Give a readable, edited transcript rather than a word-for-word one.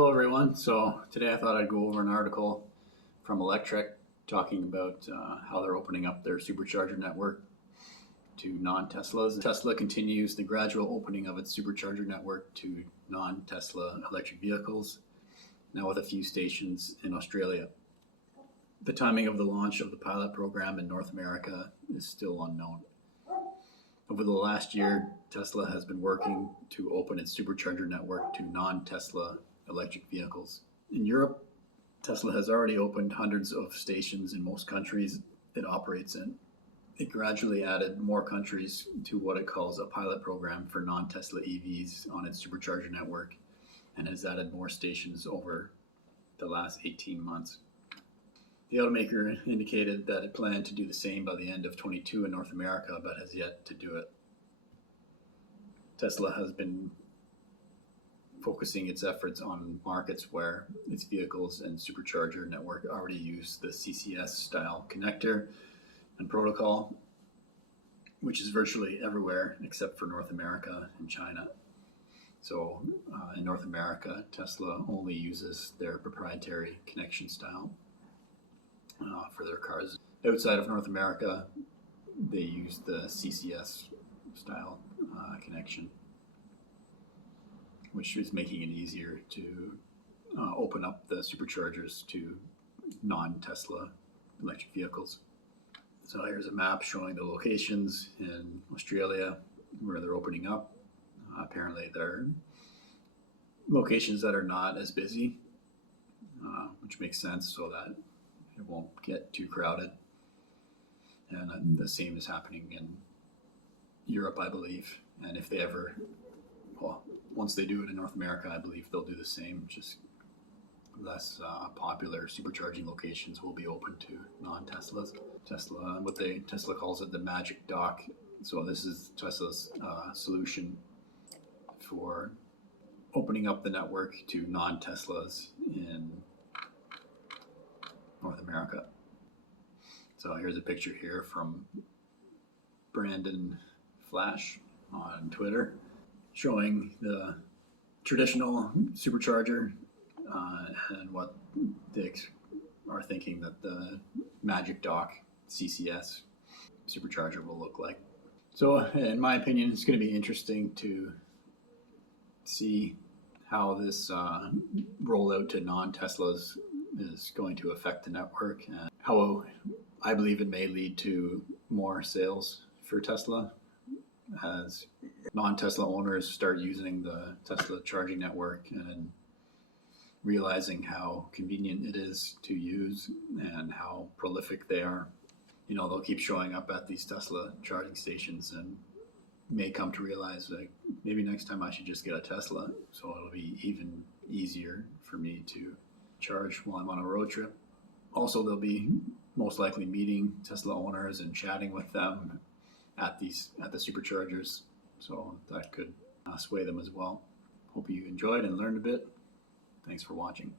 Hello everyone. So today I thought I'd go over an article from Electric talking about how they're opening up their supercharger network to non-Teslas. Tesla continues the gradual opening of its supercharger network to non-Tesla electric vehicles, now with a few stations in Australia. The timing of the launch of the pilot program in North America is still unknown. Over the last year, Tesla has been working to open its supercharger network to non-Tesla electric vehicles. In Europe, Tesla has already opened hundreds of stations in most countries it operates in. It gradually added more countries to what it calls a pilot program for non-Tesla EVs on its supercharger network, and has added more stations over the last 18 months. The automaker indicated that it planned to do the same by the end of 2022 in North America, but has yet to do it. Tesla has been focusing its efforts on markets where its vehicles and supercharger network already use the CCS style connector and protocol, which is virtually everywhere except for North America and China. So in North America, Tesla only uses their proprietary connection style for their cars. Outside of North America, they use the CCS style connection, which is making it easier to open up the superchargers to non-Tesla electric vehicles. So here's a map showing the locations in Australia where they're opening up. Apparently they're locations that are not as busy, which makes sense so that it won't get too crowded. And the same is happening in Europe, I believe. And if they ever, well, once they do it in North America, I believe they'll do the same. Just less popular supercharging locations will be open to non-Teslas. Tesla calls it the magic dock. So this is Tesla's solution for opening up the network to non-Teslas in North America. So here's a picture here from Brandon Flash on Twitter, showing the traditional supercharger and what they are thinking that the Magic Dock CCS supercharger will look like. So in my opinion, it's going to be interesting to see how this rollout to non-Teslas is going to affect the network, and how I believe it may lead to more sales for Tesla as non-Tesla owners start using the Tesla charging network and realizing how convenient it is to use and how prolific they are. You know, they'll keep showing up at these Tesla charging stations and may come to realize, like, maybe next time I should just get a Tesla, so it'll be even easier for me to charge while I'm on a road trip. Also, they'll be most likely meeting Tesla owners and chatting with them at the superchargers, so that could sway them as well. Hope you enjoyed and learned a bit. Thanks for watching.